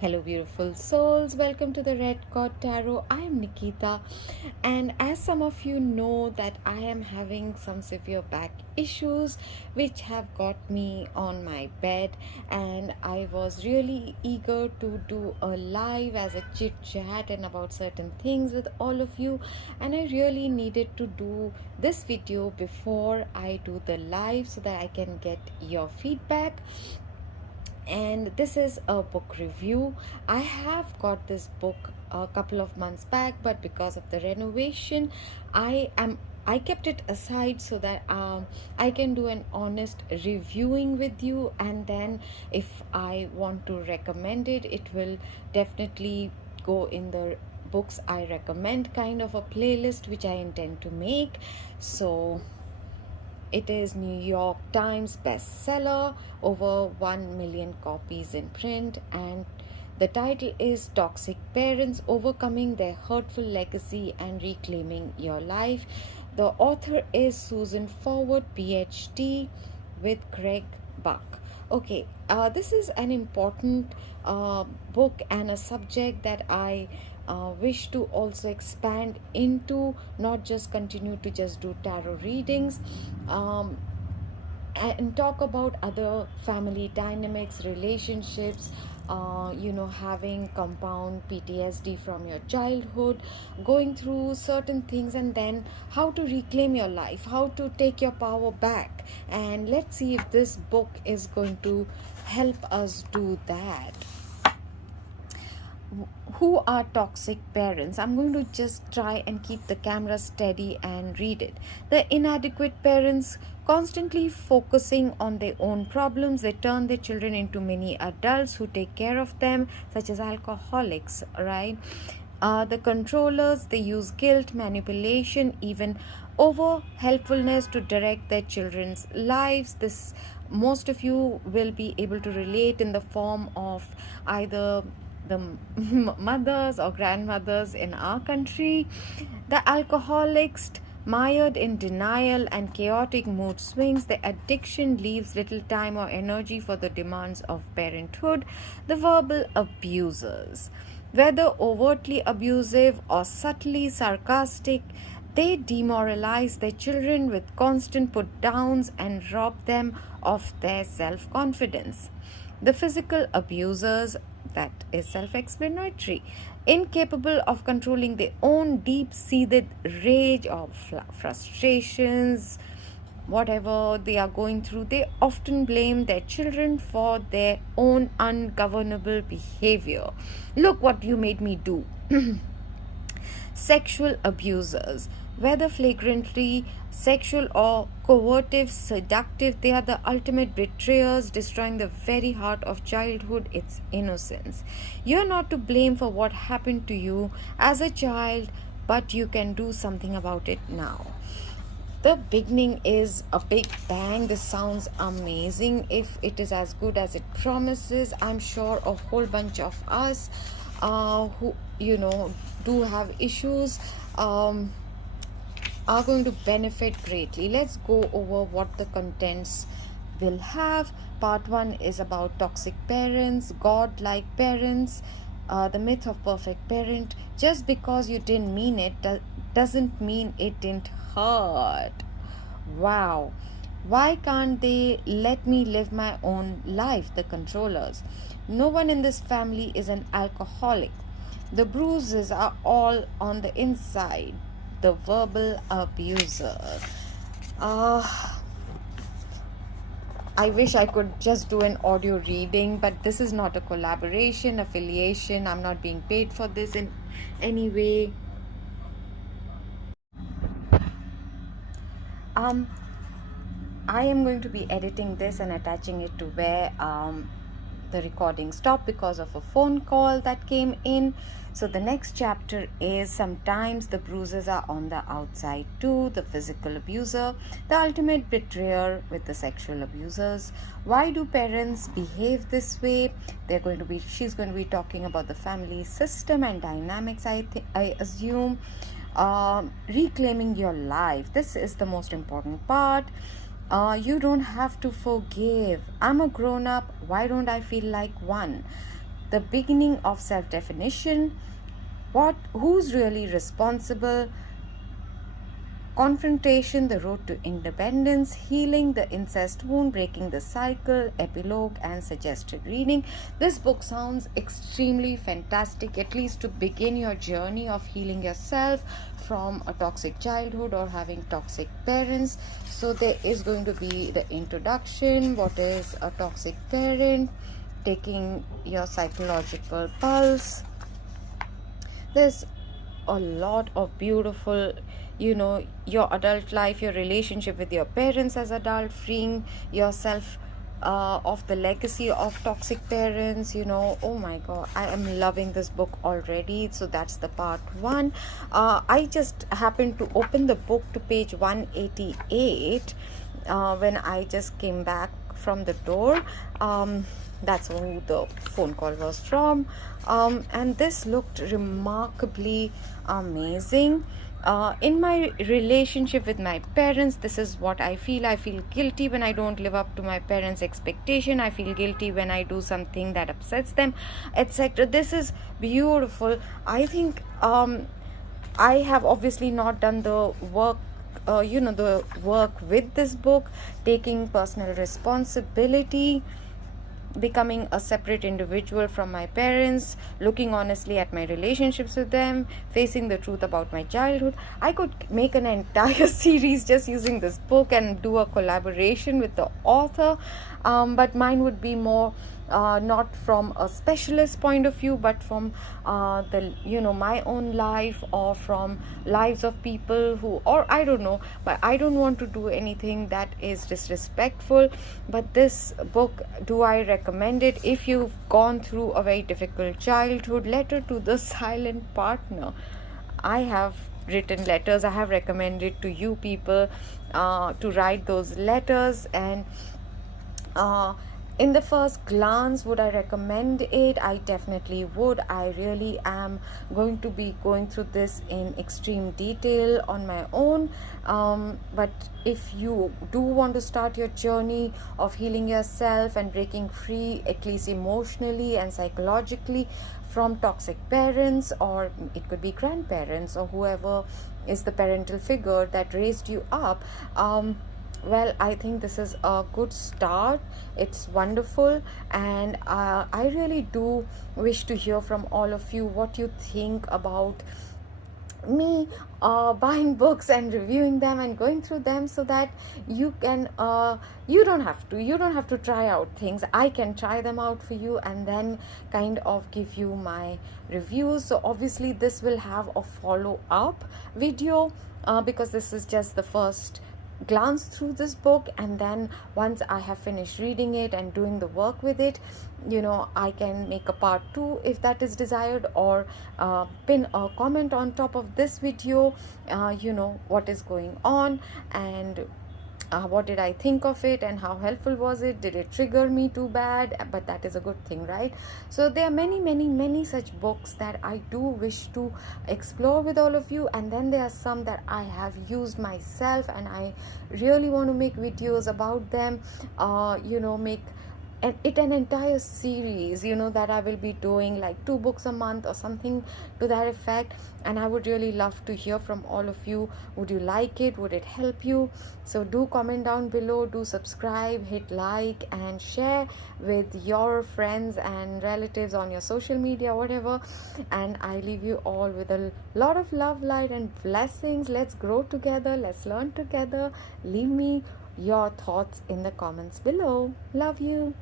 Hello, beautiful souls. Welcome to the Red Card Tarot. I am Nikita, and as some of you know, that I am having some severe back issues which have got me on my bed, and I was really eager to do a live as a chit chat and about certain things with all of you, and I really needed to do this video before I do the live so that I can get your feedback. And this is a book review. I have got this book a couple of months back, but because of the renovation, I kept it aside so that I can do an honest reviewing with you, and then if I want to recommend it, it will definitely go in the books I recommend kind of a playlist which I intend to make. So it is New York Times bestseller, over 1 million copies in print, and the title is Toxic Parents: Overcoming Their Hurtful Legacy and Reclaiming Your Life. The author is Susan Forward, PhD, with Greg Buck. Okay, this is an important book and a subject that I wish to also expand into, not just continue to just do tarot readings, um, and talk about other family dynamics, relationships, having compound PTSD from your childhood, going through certain things, and then how to reclaim your life, how to take your power back. And let's see if this book is going to help us do that. Who are toxic parents? I'm going to just try and keep the camera steady and read it. The inadequate parents, constantly focusing on their own problems, they turn their children into mini adults who take care of them, such as alcoholics, right? The controllers, they use guilt, manipulation, even over helpfulness to direct their children's lives. This, most of you will be able to relate in the form of either the mothers or grandmothers in our country. The alcoholics, mired in denial and chaotic mood swings, the addiction leaves little time or energy for the demands of parenthood. The verbal abusers, whether overtly abusive or subtly sarcastic, they demoralize their children with constant put downs and rob them of their self confidence. The physical abusers, that is self explanatory, incapable of controlling their own deep seated rage or frustrations, whatever they are going through, they often blame their children for their own ungovernable behavior. Look what you made me do. Sexual abusers, whether flagrantly sexual or coercive, seductive, they are the ultimate betrayers, destroying the very heart of childhood, its innocence. You are not to blame for what happened to you as a child, but you can do something about it now. The beginning is a big bang. This sounds amazing. If it is as good as it promises, I'm sure a whole bunch of us who do have issues are going to benefit greatly. Let's go over what the contents will have. Part 1 is about toxic parents, god-like parents, the myth of perfect parent. Just because you didn't mean it doesn't mean it didn't hurt. Wow. Why can't they let me live my own life? The controllers. No one in this family is an alcoholic. The bruises are all on the inside. The verbal abuser. I wish I could just do an audio reading, but this is not a collaboration, affiliation. I'm not being paid for this in any way. I am going to be editing this and attaching it to where the recording stopped because of a phone call that came in. So the next chapter is sometimes the bruises are on the outside too. The physical abuser, the ultimate betrayer with the sexual abusers. Why do parents behave this way? She's going to be talking about the family system and dynamics, I assume. Reclaiming your life. This is the most important part. You don't have to forgive. I'm a grown up. Why don't I feel like one? the beginning of self-definition, who's really responsible, confrontation, the road to independence, healing the incest wound, breaking the cycle, epilogue, and suggested reading. This book sounds extremely fantastic, at least to begin your journey of healing yourself from a toxic childhood or having toxic parents. So there is going to be the introduction, what is a toxic parent, taking your psychological pulse. There's a lot of beautiful, your adult life, your relationship with your parents as adult, freeing yourself of the legacy of toxic parents. Oh my god, I am loving this book already. So that's the part one. I just happened to open the book to page 188 when I just came back from the door. That's who the phone call was from. And this looked remarkably amazing. In my relationship with my parents, this is what I feel. I feel guilty when I don't live up to my parents' expectation. I feel guilty when I do something that upsets them, etc. This is beautiful. I think I have obviously not done the work, the work with this book, taking personal responsibility, becoming a separate individual from my parents, looking honestly at my relationships with them, facing the truth about my childhood. I could make an entire series just using this book and do a collaboration with the author, but mine would be more not from a specialist point of view, but from my own life, or from lives of people who, or I don't know, but I don't want to do anything that is disrespectful. But this book, do I recommend it if you've gone through a very difficult childhood? Letter to the Silent Partner. I have written letters. I have recommended to you people to write those letters, and in the first glance, would I recommend it? I definitely would. I really am going to be going through this in extreme detail on my own. But if you do want to start your journey of healing yourself and breaking free, at least emotionally and psychologically, from toxic parents, or it could be grandparents, or whoever is the parental figure that raised you up, well, I think this is a good start. It's wonderful, and I really do wish to hear from all of you what you think about me buying books and reviewing them and going through them, so that you can you don't have to try out things. I can try them out for you and then kind of give you my reviews. So obviously this will have a follow-up video, because this is just the first glance through this book, and then once I have finished reading it and doing the work with it, I can make a part 2 if that is desired, or pin a comment on top of this video, what is going on, and what did I think of it, and how helpful was it? Did it trigger me too bad? But that is a good thing, right? So there are many such books that I do wish to explore with all of you, and then there are some that I have used myself and I really want to make videos about them, make an entire series, that I will be doing, like 2 books a month or something to that effect. And I would really love to hear from all of you. Would you like it? Would it help you? So do comment down below, do subscribe, hit like, and share with your friends and relatives on your social media, whatever. And I leave you all with a lot of love, light, and blessings. Let's grow together, let's learn together. Leave me your thoughts in the comments below. Love you.